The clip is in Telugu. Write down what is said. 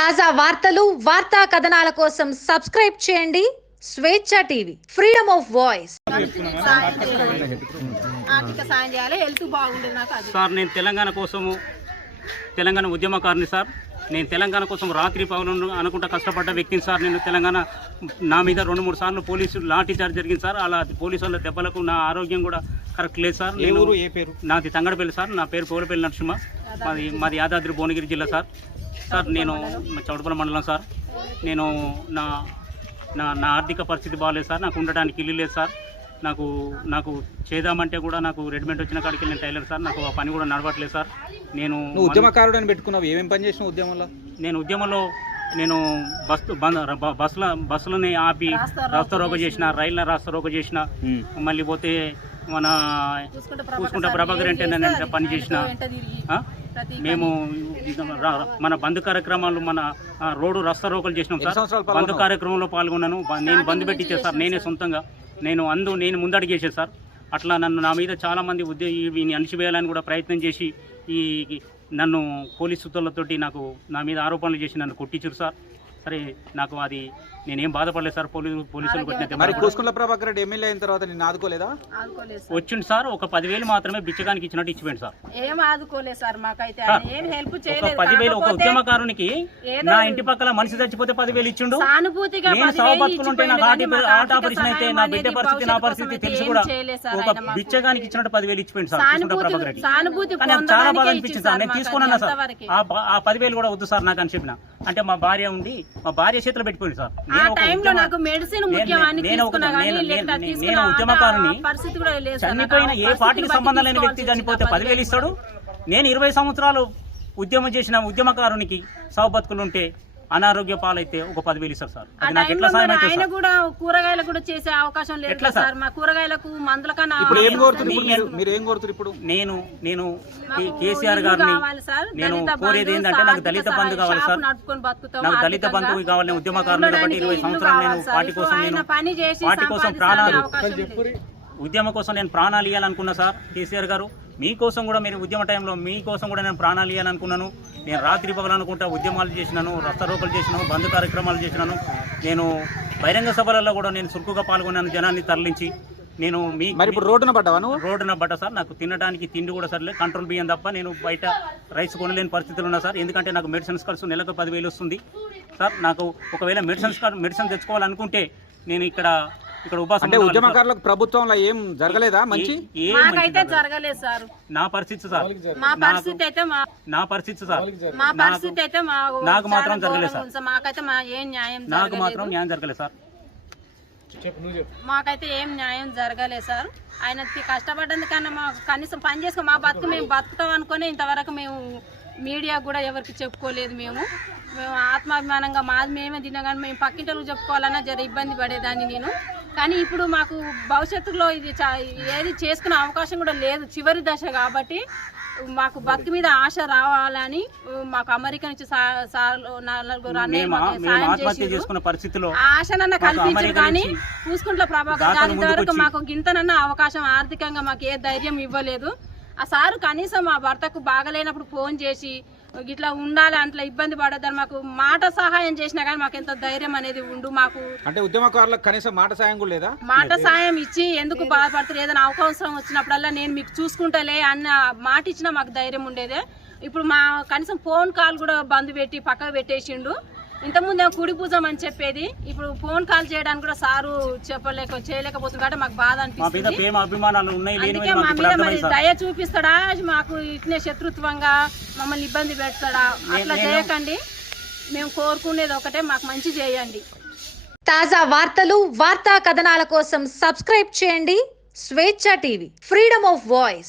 తాజా వార్తలు వార్తా కథనాల కోసం సబ్స్క్రైబ్ చేయండి Swecha TV freedom of voice. సాయం చేయాలి. ఆర్థిక సాయం చేయాలి హెల్త్ బాగుండేది నాకు అది. సార్ నేను తెలంగాణ కోసము తెలంగాణ ఉద్యమకారుని సార్. నేను తెలంగాణ కోసం రాత్రి పౌరులు అనుకుంటా కష్టపడ్డ వ్యక్తిని సార్. నేను తెలంగాణ నా మీద రెండు మూడు సార్లు పోలీసు లాఠీ చార్జ్ జరిగింది సార్. అలా పోలీసు వాళ్ళ దెబ్బలకు నా ఆరోగ్యం కూడా కరెక్ట్ లేదు సార్. నేను ఊరు ఏ పేరు? నాది తంగడపల్లి సార్. నా పేరు పోలపల్లి నరసింహ. మాది మాది యాదాద్రి భువనగిరి జిల్లా సార్. సార్ నేను చౌడపల్లి మండలం సార్. నేను నా నా నా ఆర్థిక పరిస్థితి బాగాలేదు సార్. నాకు ఉండడానికి ఇల్లు లేదు సార్. నాకు నాకు చేద్దామంటే కూడా నాకు రెడీమేడ్ వచ్చిన కాడికి నేను టైలర్ సార్ నాకు ఆ పని కూడా నడవట్లేదు సార్. నేను ఉద్యమకారుడు అని పెట్టుకున్నావు. ఏమేం పని చేసినావు ఉద్యమంలో? నేను ఉద్యమంలో నేను బస్ బంద్ బ- బస్సుల బస్సులని ఆపి రాస్తా రోక చేసిన రైళ్ళ రాస్తా రోక చేసిన. మళ్ళీ పోతే మన చూసుకుంటే ప్రభాకర్ అంటే నేను పని చేసిన. మేము మన బంద్ కార్యక్రమాలు మన రోడ్డు రస్తా రోకలు చేసినాం సార్. బంద్? కార్యక్రమంలో పాల్గొన్నాను. నేను బంద్ పెట్టించే సార్ నేనే సొంతంగా. నేను అందు నేను ముందడిగేసే సార్. అట్లా నన్ను నా మీద చాలా మంది ఉద్యోగి వీని అణిచివేయాలని కూడా ప్రయత్నం చేసి ఈ నన్ను పోలీసులతోటి నాకు నా మీద ఆరోపణలు చేసి నన్ను కొట్టించారు సార్. సరే నాకు అది నేనేం బాధపడలేదు సార్ పోలీసు పోలీసులు కొట్టిన. కూసుకుంట్ల ప్రభాకర్ రెడ్డి ఎమ్మెల్యే అయిన తర్వాత నిన్ను ఆదుకోలేదా? వచ్చింది సార్. ఒక పదివేలు మాత్రమే బిచ్చగానికి ఇచ్చినట్టు ఇచ్చిపోయింది సార్. ఏం ఆదుకోలేదు సార్ మాకైతే సార్, ఆయన ఏం హెల్ప్ ఒక చేయలేదు. పదివేలు ఒక ఉద్యమకారునికి నా ఇంటి పక్కల మనిషి చచ్చిపోతే పదివేలు ఇచ్చిండు. సానుభూతిగా నేను పదివేలు సావు బతుకులుంటే నాకు ఆటి ఆట ఆపరేషన్ అయితే నా బిడ్డ పరిస్థితి నా పరిస్థితి తెలిసి కూడా ఒక. బిచ్చగానికి ఇచ్చినట్టు పదివేలు ఇచ్చిపోయింది సార్ ప్రభాకర్ రెడ్డి. కానీ నాకు చాలా బాధ అనిపించింది సార్. నేను తీసుకున్నాను సార్. ఆ పదివేలు కూడా వద్దు సార్ నాకు అని చెప్పిన. అంటే మా భార్య ఉంది మా భార్య చేతిలో పెట్టిపోయింది సార్. నేను ఉద్యమకారుని చనిపోయిన ఏ పార్టీకి సంబంధం లేని వ్యక్తి చనిపోతే పదివేలు ఇస్తాడు? నేను ఇరవై సంవత్సరాలు ఉద్యమం చేసిన ఉద్యమకారునికి సావు బతుకులు ఉంటే అనారోగ్య పాలైతే ఒక పదివేలు ఇస్తారు సార్ అది నాకు ఎట్లా సాయం ఆయన సార్ కూడా కూరగాయలు కూడా చేసే అవకాశం లేదు ఎట్లా కదా సార్? సార్ మా కూరగాయలకు మందుల కన్నా ఇప్పుడు ఏం కోరుతున్నారు ఇప్పుడు. మీరు మీరు ఏం కోరుతున్నారు ఇప్పుడు నేను నేను కే- కేసీఆర్ గారిని కావాలి సార్. నేను దళిత కోరేది బంధు, ఏంటంటే నాకు దళిత బంధు కావాలి షాపు సార్ నడుపుకొని బతుకుతాం నాకు దళిత ఆర్థికంగా. బంధువు కావాలి ఉద్యమకారుని కాబట్టి ఉండడానికి ఇరవై ఇల్లు సంవత్సరాలు నేను కావాలి సార్. పార్టీ ఇప్పుడు కోసం ఆయన నేను పని చేసి పార్టీ కోసం సంపాదించాలనే ప్రాణాలు అవకాశం లేదు. ఉద్యమం కోసం నేను ప్రాణాలు ఇవ్వాలనుకున్నా సార్ కేసీఆర్ గారు మీకోసం కూడా మీరు ఉద్యమ టైంలో మీకోసం కూడా నేను ప్రాణాలు ఇవ్వాలనుకున్నాను నేను రాత్రి పగలనుకుంటా ఉద్యమాలు చేసినాను రస్తరోకలు చేసినాను బంద్ కార్యక్రమాలు చేసినాను. నేను బహిరంగ సభలలో కూడా నేను చురుకుగా పాల్గొన్నాను జనాన్ని తరలించి. నేను మీ మరి ఇప్పుడు రోడ్డున పడ్డావా నువ్వు? రోడ్డున పడ్డ సార్. నాకు తినడానికి తిండి కూడా సర్లే కంట్రోల్ బియ్యం తప్ప నేను బయట రైస్ కొనలేని పరిస్థితులు ఉన్నా సార్. ఎందుకంటే నాకు మెడిసిన్స్ ఖర్చు నెలకు పదివేలు వస్తుంది. సార్ నాకు ఒకవేళ మెడిసిన్స్ మెడిసిన్ తెచ్చుకోవాలనుకుంటే నేను ఇక్కడ ఇక్కడ ఉపాసం అంటే. ఉద్యమకారులకు ప్రభుత్వంలో ఏం జరగలేదా మంచి? ఏ- ఏ మాకైతే మంచి జరగదు. జరగలేదు సార్. నా పరిస్థితి సార్. మా పరిస్థితి అయితే మా నా పరిస్థితి సార్. మా నాకు- పరిస్థితి అయితే మా నాకు చాలా మాత్రం జరగలేదు ఘోరంగా ఉంది సార్. మాకైతే మా ఏం న్యాయం నాకు జరగలేదు. మాత్రం న్యాయం జరగలేదు సార్. మాకైతే ఏం న్యాయం జరగలేదు సార్. ఆయన కష్టపడ్డందుకన్నా మా కనీసం పని చేసుకో మా బతుకు మేము బతుకుతాం అనుకుని ఇంతవరకు మేము మీడియా కూడా ఎవరికి చెప్పుకోలేదు మేము. మేము ఆత్మాభిమానంగా మాది మేమే తిన్నాం కానీ మేము పక్కింటలకు చెప్పుకోవాలన్నా జర ఇబ్బంది పడేదాన్ని నేను. కానీ ఇప్పుడు మాకు భవిష్యత్తులో ఇది ఏది చేసుకునే అవకాశం కూడా లేదు. చివరి దశ కాబట్టి మాకు బతుకు మీద ఆశ రావాలని మాకు అమెరికా నుంచి ఆశనన్న కల్పించారు కానీ పూసుకుంట్ల ప్రభాకర్ గారి ఇంతవరకు ముందుకొచ్చి- మాకు గింతనన్న అవకాశం ఆర్థికంగా మాకు ఏ ధైర్యం ఇవ్వలేదు. ఆ సారు కనీసం మా భర్తకు బాగలేనప్పుడు ఫోన్ చేసి ఇట్లా ఉండాలి అట్లా ఇబ్బంది పడద్దని మాకు మాట సహాయం చేసినా కానీ మాకు ఎంత ధైర్యం అనేది ఉండు మాకు అంటే ఉద్యమకారులకు కనీసం మాట సాయం కూడా లేదా? మాట సాయం ఇచ్చి ఎందుకు బాధపడతారు? ఏదైనా అవకాశం వచ్చినప్పుడల్లా నేను మీకు చూసుకుంటలే అన్న మాట ఇచ్చినా మాకు ధైర్యం ఉండేదే. ఇప్పుడు మా కనీసం ఫోన్ కాల్ కూడా బంద్ పెట్టి పక్కకు పెట్టేసిండు. ఇంతకుముందు ఏమో కుడి భుజం అని చెప్పేది? ఇప్పుడు ఫోన్ కాల్ చేయడానికి కూడా సారు చెప్పలేక చేయలేకపోతుంది కాబట్టి మాకు బాధ అనిపిస్తుంది. అందుకే మా మీద మరి దయ చూపిస్తాడా? మాకు ఇట్నే శత్రుత్వంగా మమ్మల్ని ఇబ్బంది పెడతాడా? అట్లా చేయకండి. మేము కోరుకునేది ఒకటే మాకు మంచి చేయండి. తాజా వార్తలు వార్తా కథనాల కోసం సబ్స్క్రైబ్ చేయండి Swecha TV. Freedom of voice